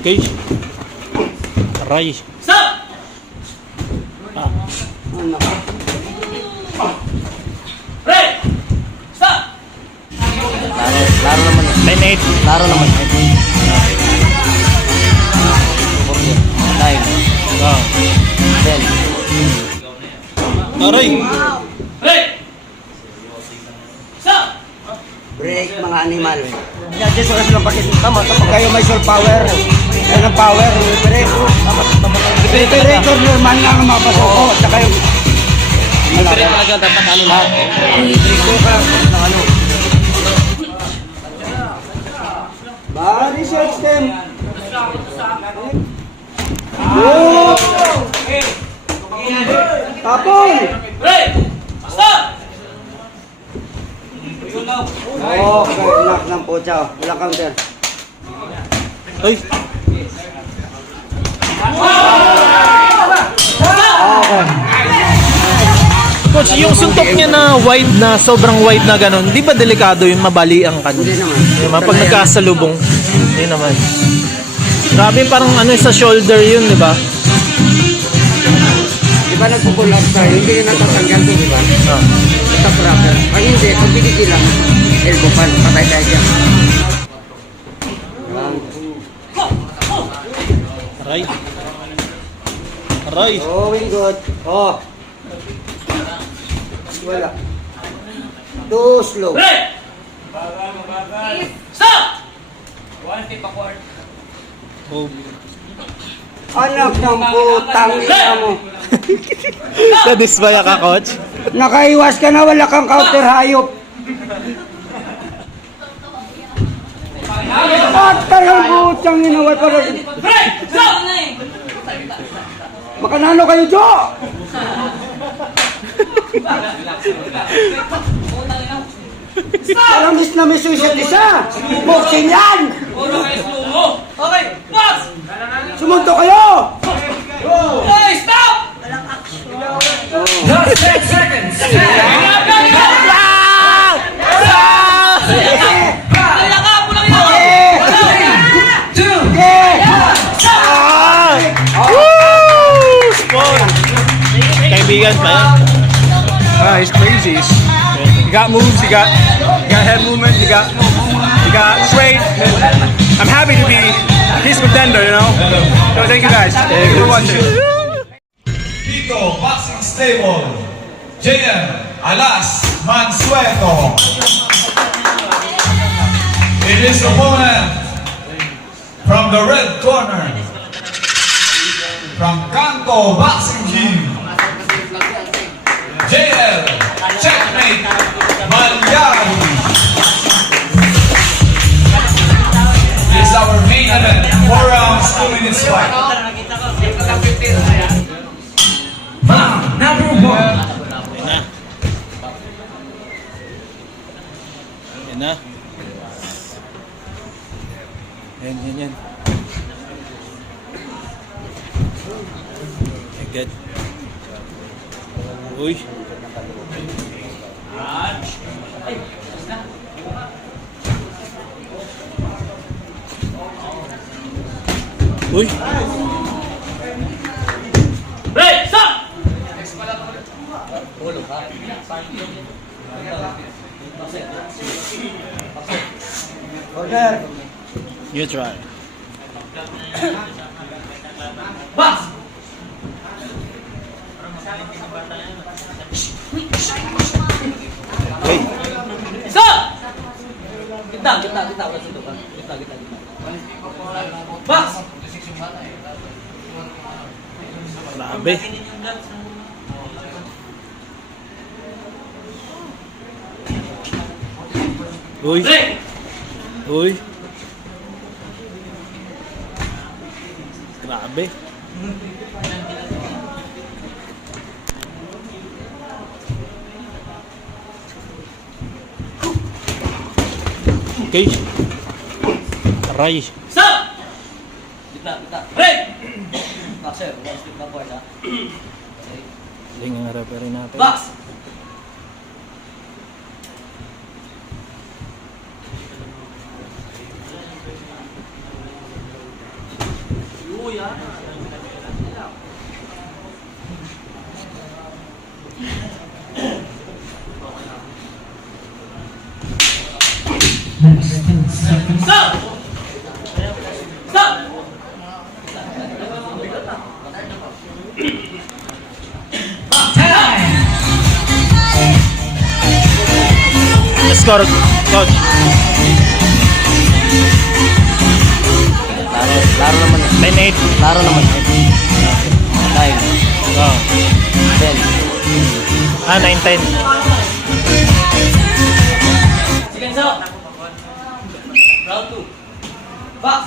Okay. Aray. Stop! Break! Stop! Laro naman yun. 9-8. Laro naman yun. 9. Ah. 10. Aray. Break! Stop! Break mga animal. Yan, just oras lang bakit tama kapag kayo may soul power. Kayo ng power, break. Operator normal lang ang mapasok ko. Tsaka yung Break talaga dapat ano lahat. break ko ka ng ano. Body system. Oh! Tapon! Break! Stop! Okay, knock ng pucha. Walang counter. Ay. Okay. Coach, yung suntok niya na wide na, sobrang wide na ganun, di ba delikado yung mabalian ka? Hindi naman. Diba? Pag nagkasalubong, hindi naman. Grabe, parang ano sa shoulder yun, di ba? Di ba nagpupull up tayo? Hindi na natatanggal to, di ba? Ah. Sa proper. Pag hindi, kung binigil lang, elbow pan, patay tayo dyan. Aray. Aray. Going good. Oh. Wala. Too slow. Break! Stop! One tip backward. Oh. Anak ng putang ina mo. Nadismaya ka, coach? Nakaiwas ka na, wala kang counter hayop. At talagang putang ina, wala para. Break! Stop! Makanalo kayo, Jo! Parang miss na miss yung isa't isa. Boxing yan! Puro kayo slow mo. Okay, box! Sumunto kayo! Hey, stop! Just 10 seconds. Kaya mo lang yun. Kaibigan pa yan. He's crazy. He got moves. He got head movement. He got straight. I'm happy to be his contender. You know. So thank you guys for watching. Dito, Boxing Stable, JM Alas Mansueto. In his opponent, from the red corner, from Kanto Boxing Gym, JL Checkmate Malyari. This is our main event, 4 rounds, 2 minutes fight. Round number 1. Yan na. Yan. Agad. Uy. Uy. Break! Stop! Order! You try. Box! Hey. Stop! Kita. Ulit dito ka. Kita. Box! Grabe. Uy. Break! Uy. Grabe. Okay. Aray. Stop! Kita. Break! Boxer, one step backward ha. Galing ang referee natin. Box! Score, coach. Laro naman. 10-8. Laro naman. 9. Oh. 10. 9-10. Sige, so. Round 2. Box.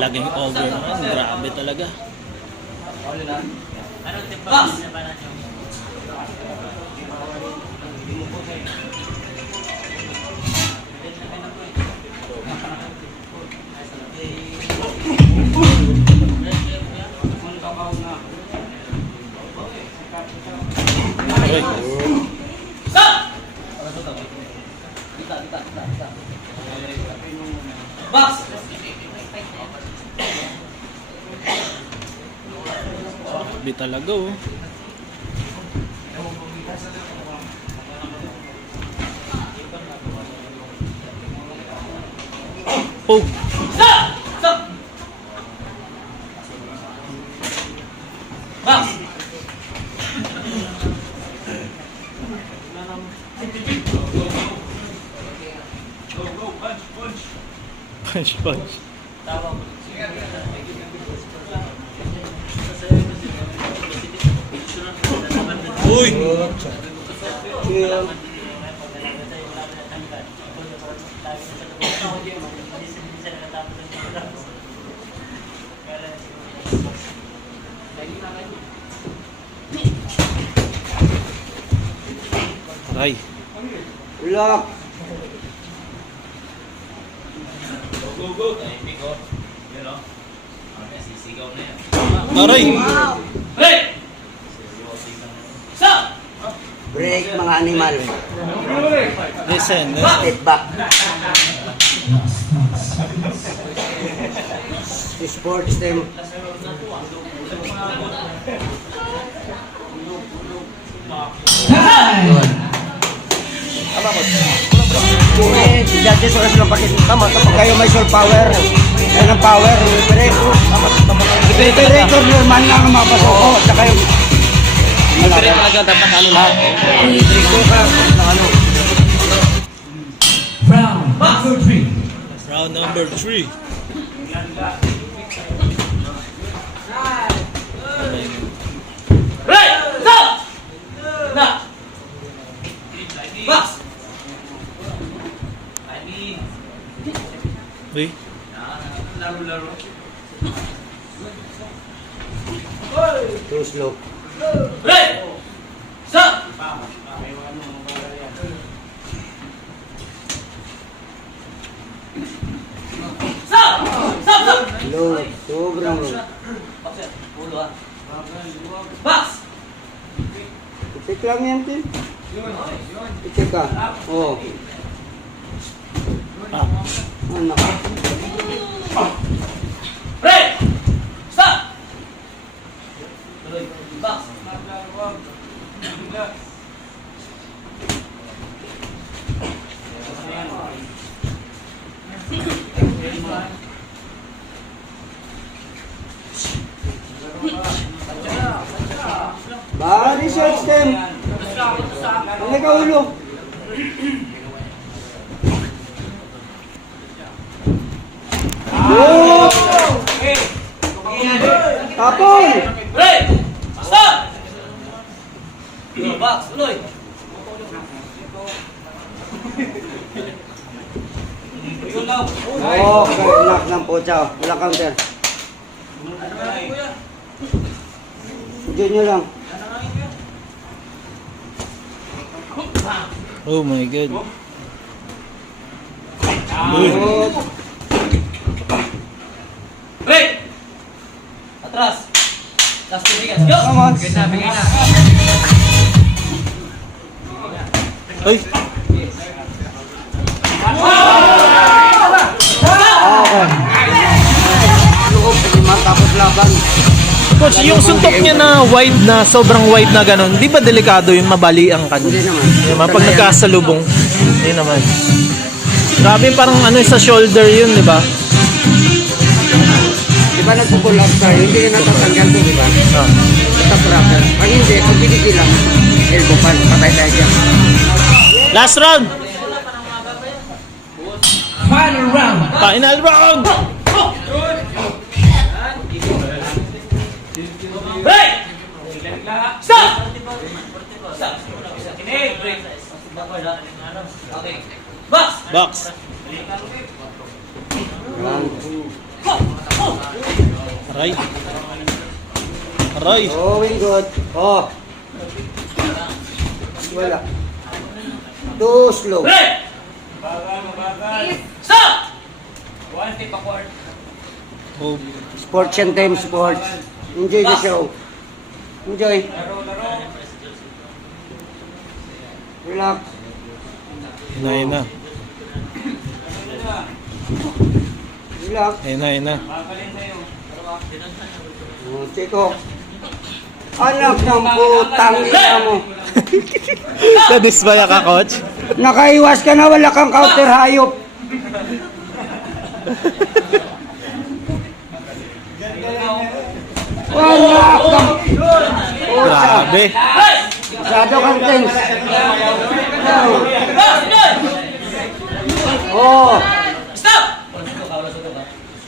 Talagang over naman. Grabe talaga. Box. Aray. Stop! Box! Grabe talaga oh. Oh. Stop! Stop! Box! Punch, punch. Uy! Aray. Lock. Aray! Break! Stop! Break mga animal. Listen. Step back. Sports team. Eh, si judges wala silang pakita. Kapag kayo may soul power, kayo ng power, record normal lang ang mapasok ko. At saka yung Libre talaga dapat ano lahat. record ka ng ano. Round number 3. Break! Stop! Na! Box! Uy. Too slow. Break! Stop! Stop! Stop! Stop! Low. Sobrang low. Box yan. Ulo ah. Box! Check lang yan, Tim. I-check ka. Oo. Ano ka? Break! Stop! Tuloy. Box! Body shots, Tim. Ang ikaw ulo. Oh! Tapon! Break! Stop! Box! Tuloy. Yun lang. Okay, knock ng pocha. Wala counter. Diyan nyo lang. Oh my God. Oh, Break! Atras! Last 2 seconds. Go! Come on. Ay, Okay. Loob, tapos laban. coach, yung suntok niya na wide na, sobrang wide na ganun, di ba delikado yung mabali ang Hindi kanya? naman. Di ba? Pag nagkasalubong, hindi naman. Grabe, parang ano sa shoulder yun, di ba? Di ba nagpupull-up tayo? Hindi na natatanggal to, di ba? Ah. Basta proper. Pag hindi, pag binigil lang, elbow pan, patay tayo dyan. Last round! Final round. Final round! Break! Stop! Stop. Break. Okay. Box! Box. Aray. Aray. Going good. Oh. Wala. Too slow. Break! Stop! Oh. Sports and team sports. Enjoy the show. Enjoy. Relax. Ayun na. Relax. Ayun na. Oh, Chico. Anak ng putang ina mo. Nadismaya ka, coach? Nakaiwas ka na, wala kang counter hayop. Wala kang... Grabe. Masyado kang tense. Box! Good! Oh. Stop!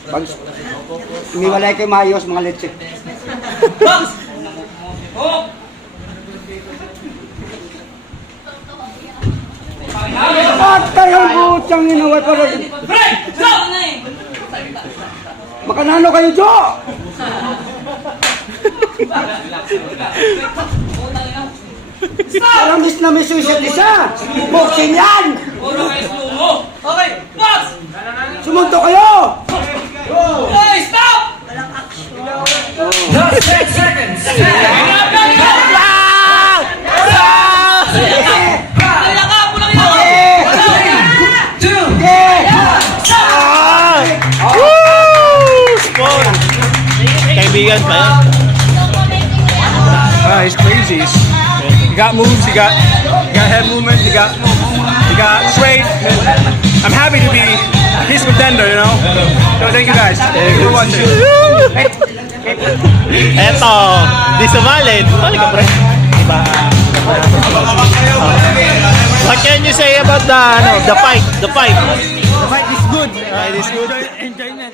Pag umiwalay kay Mayos, mga leche. Box! Oh! Patay ang butang inuway pa rin. Break! Stop! Makanano kayo, Jo? Parang miss na miss yung isa't isa. Boxing yan! Puro kayo slow-mo. Okay, box! Sumunto kayo! Hey, stop! Just 10 seconds. Two. Sport! Kaibigan pa yan. He's crazy. He got moves. He got head movement. He got straight. I'm happy to be his contender. You know. So thank you guys for watching. Eto, di sumalin. Sumali ka, pre. Diba? What can you say about the fight? The fight is good. It is good. Enjoy na.